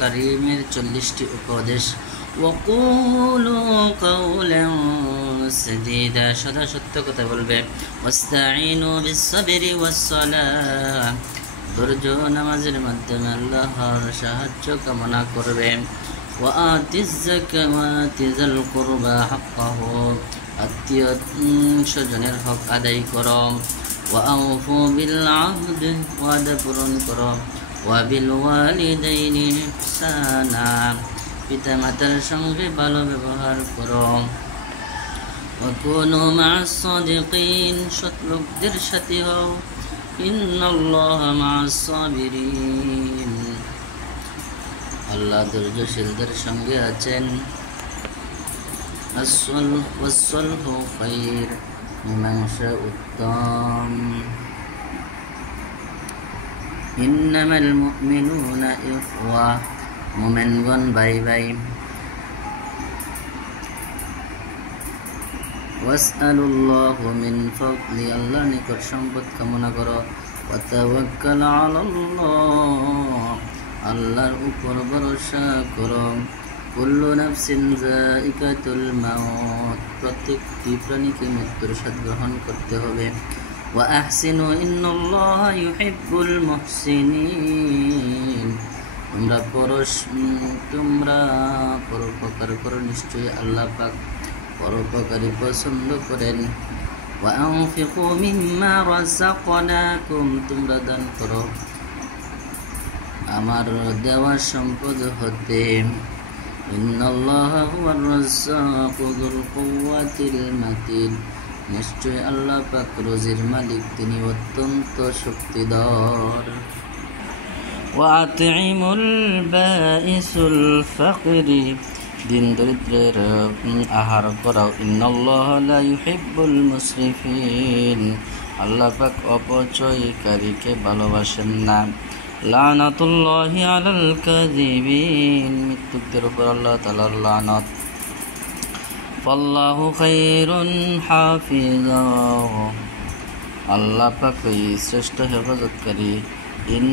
কারীমের 40টি উপদেশ ওয়াকুলু কাওলান সাদীদা সদা সত্য কথা বলবে ওয়াস্তাঈনু বিস-সাবরি ওয়াস-সালাহ ধৈর্য নামাজের মাধ্যমে আল্লাহর সাহায্য কামনা করবে ওয়াআতিজ যাকাওয়াতি যাল কুরবা হাক্কাহু আত্মীয় স্বজনের হক আদায় করো ওয়াআউফু বিল আহদ ওয়াদা পূরণ করো ওয়াবিল ওয়ালিদাইনি ইহসানা পিতা মাতার সঙ্গে ভালো ব্যবহার করো ওয়াকুনু মা'আস সাদিকিন সৎ লোকদের সাথে হও ইন্নাল্লাহা মা'আস সাবিরিন আল্লাহ ধৈর্যশীলদের সঙ্গে আছেন ওয়াস-সালহু খায়র মীমাংসা উত্তম ইন্নামাল মুমিনুনা ইখওয়া মুমিনগণ ভাই ভাই ওয়াসআলুল্লাহু মিন ফাদলি আল্লাহর নিকট সম্পদ কামনা করো ওয়া তাওয়াক্কাল আলাল্লাহ আল্লাহর উপর ভরসা করো কুল্লু নাফসিন যায়িকাতুল মাউত প্রত্যেকটি প্রাণীকে মৃত্যুর স্বাদ গ্রহণ করতে হবে ওয়া আহসিনু ইন্নাল্লাহা ইউহিব্বুল মুহসিনিন তোমরা পরোপকার করো নিশ্চয়ই আল্লাহ পাক পরোপকারী পছন্দ করেন ওয়া আনফিকু মিম্মা রাযাকনাকুম তোমরা দান করো আমার দেওয়া সম্পদ হতে ইন্নাল্লাহা হুয়ার রাজ্জাকু যুল কুওয়াতিল মাতিন নিশ্চয় আল্লাহ পাক রুজির মালিক তিনি অত্যন্ত শক্তিধর ওয়া আতঈমুল বাঈসুল ফাকিরি দিন দরিদ্রের আহার করাও ইন্নাল্লাহা লা ইউহিব্বুল মুসরিফিন আল্লাহ পাক অপচয়কারীকে ভালোবাসেন না লানাতুল্লাহি আলাল কাযিবিন মৃত্যুকদের উপর আল্লাহ তাআলার লানত ফাল্লাহু খায়রুন হাফিজা আল্লাহ পাকই শ্রেষ্ঠ হেফাজতকারী ইন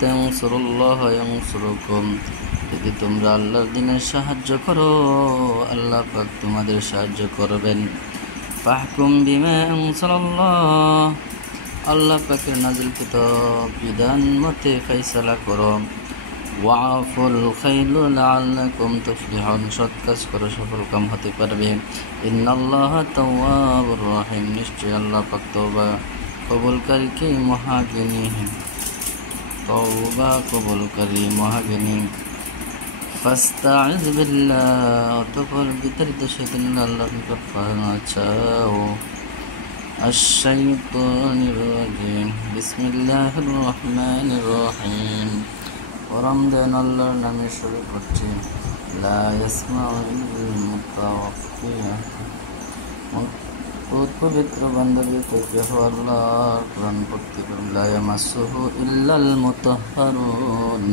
তানসুরুল্লাহা ইয়ানসুরুকুম যদি তোমরা আল্লাহর দ্বীনের সাহায্য করো আল্লাহ পাক তোমাদের সাহায্য করবেন ফাহকুম বিমা আনসালাল্লাহ আল্লাহ পাকের নাযিলকৃত বিধান মতে ফয়সালা করো ওয়াফুল খাইলু লাআল্লাকুম তুফলিহুন সৎ কাজ করো সফলকাম হতে পারবে ইন্নাল্লাহা তাওয়াবুর রহিম নিশ্চয় আল্লাহ পাক তওবা কবুলকারীকে মহাজ্ঞানী তওবা কবুলকারী মহাজ্ঞানী ফাস্তাইজ বিল্লাহ অতঃপর বিতাড়িত শয়তান আল্লাহর নিকট পানা চাও আশ-শাইতানির রাজিম বিসমিল্লাহির রহমানির রহিম রমজান আল্লাহর নামে শুরু করছি লা ইয়াসমাউল মুতাওয়াফিয়া পবিত্র বান্দাদের থেকে আল্লাহর কোরআন পড়তে লা ইয়ামাসসুহু ইল্লাল মুতাহহারুন